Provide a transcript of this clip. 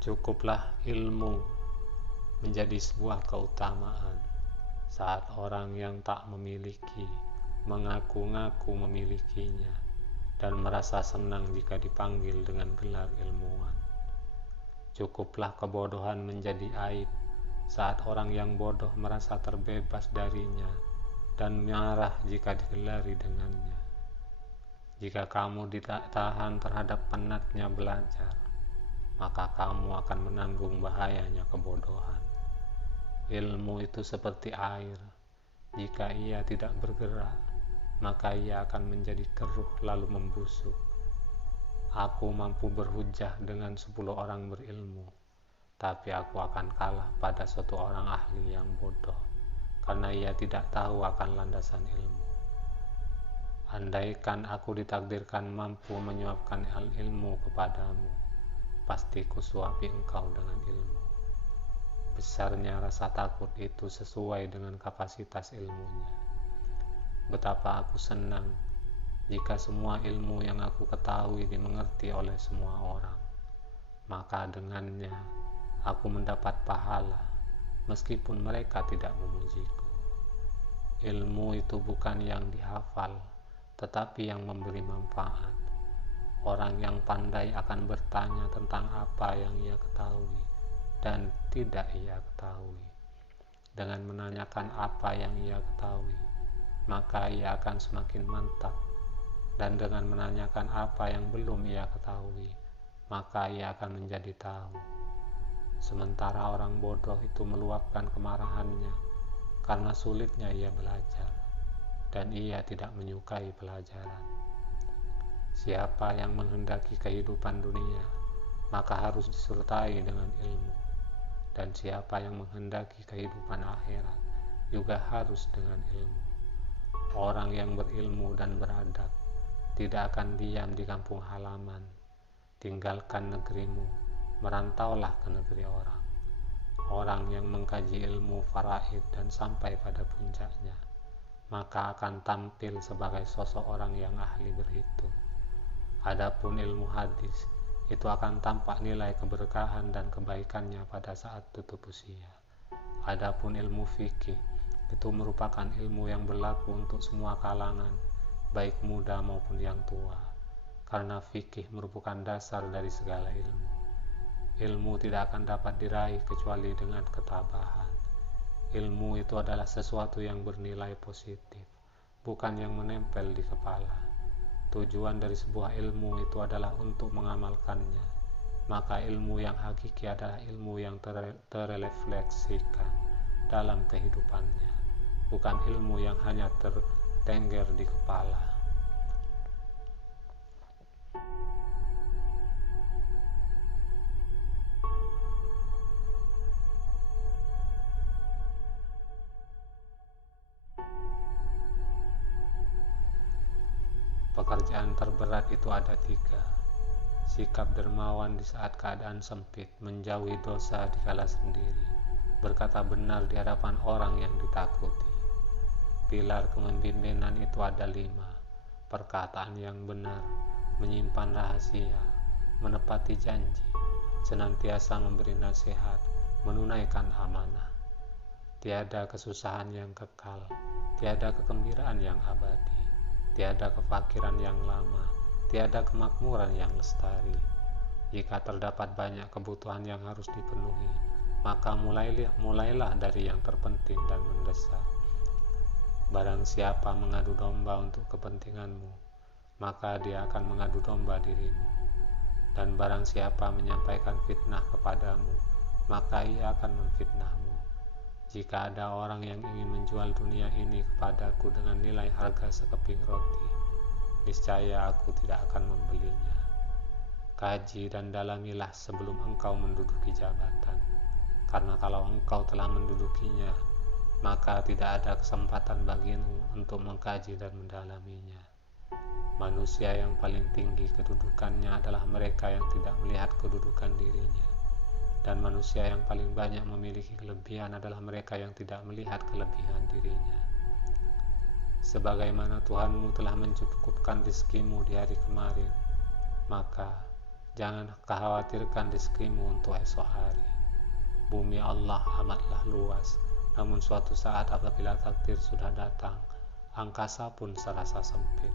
Cukuplah ilmu menjadi sebuah keutamaan saat orang yang tak memiliki mengaku-ngaku memilikinya dan merasa senang jika dipanggil dengan gelar ilmuwan. Cukuplah kebodohan menjadi aib saat orang yang bodoh merasa terbebas darinya dan marah jika digelari dengannya. Jika kamu ditahan terhadap penatnya belajar, maka kamu akan menanggung bahayanya kebodohan. Ilmu itu seperti air. Jika ia tidak bergerak, maka ia akan menjadi keruh lalu membusuk. Aku mampu berhujah dengan 10 orang berilmu, tapi aku akan kalah pada suatu orang ahli yang bodoh, karena ia tidak tahu akan landasan ilmu. Andaikan aku ditakdirkan mampu menyuapkan ilmu kepadamu, pasti kusuapi engkau dengan ilmu. Besarnya rasa takut itu sesuai dengan kapasitas ilmunya. Betapa aku senang jika semua ilmu yang aku ketahui dimengerti oleh semua orang. Maka dengannya aku mendapat pahala, meskipun mereka tidak memujiku. Ilmu itu bukan yang dihafal, tetapi yang memberi manfaat. Orang yang pandai akan bertanya tentang apa yang ia ketahui dan tidak ia ketahui. Dengan menanyakan apa yang ia ketahui, maka ia akan semakin mantap. Dan dengan menanyakan apa yang belum ia ketahui, maka ia akan menjadi tahu. Sementara orang bodoh itu meluapkan kemarahannya karena sulitnya ia belajar, dan ia tidak menyukai pelajaran. Siapa yang menghendaki kehidupan dunia, maka harus disertai dengan ilmu. Dan siapa yang menghendaki kehidupan akhirat, juga harus dengan ilmu. Orang yang berilmu dan beradab tidak akan diam di kampung halaman. Tinggalkan negerimu, merantaulah ke negeri orang. Orang yang mengkaji ilmu faraid dan sampai pada puncaknya, maka akan tampil sebagai sosok orang yang ahli berhitung. Adapun ilmu hadis, itu akan tampak nilai keberkahan dan kebaikannya pada saat tutup usia. Adapun ilmu fikih, itu merupakan ilmu yang berlaku untuk semua kalangan, baik muda maupun yang tua, karena fikih merupakan dasar dari segala ilmu. Ilmu tidak akan dapat diraih kecuali dengan ketabahan. Ilmu itu adalah sesuatu yang bernilai positif, bukan yang menempel di kepala. Tujuan dari sebuah ilmu itu adalah untuk mengamalkannya. Maka ilmu yang hakiki adalah ilmu yang terrefleksikan dalam kehidupannya, bukan ilmu yang hanya tertengger di kepala. Pekerjaan terberat itu ada 3. Sikap dermawan di saat keadaan sempit, menjauhi dosa di kala sendiri, berkata benar di hadapan orang yang ditakuti. Pilar kepemimpinan itu ada 5. Perkataan yang benar, menyimpan rahasia, menepati janji, senantiasa memberi nasihat, menunaikan amanah. Tiada kesusahan yang kekal, tiada kegembiraan yang abadi, tiada kefakiran yang lama, tiada kemakmuran yang lestari. Jika terdapat banyak kebutuhan yang harus dipenuhi, maka mulailah dari yang terpenting dan mendesak. Barang siapa mengadu domba untuk kepentinganmu, maka dia akan mengadu domba dirimu. Dan barang siapa menyampaikan fitnah kepadamu, maka ia akan memfitnahmu. Jika ada orang yang ingin menjual dunia ini kepadaku dengan nilai harga sekeping roti, niscaya aku tidak akan membelinya. Kaji dan dalamilah sebelum engkau menduduki jabatan, karena kalau engkau telah mendudukinya, maka tidak ada kesempatan bagimu untuk mengkaji dan mendalaminya. Manusia yang paling tinggi kedudukannya adalah mereka yang tidak melihat kedudukan dirinya. Dan manusia yang paling banyak memiliki kelebihan adalah mereka yang tidak melihat kelebihan dirinya. Sebagaimana Tuhanmu telah mencukupkan rizkimu di hari kemarin, maka Jangan khawatirkan rezekimu untuk esok hari. Bumi Allah amatlah luas, namun suatu saat apabila takdir sudah datang, angkasa pun serasa sempit.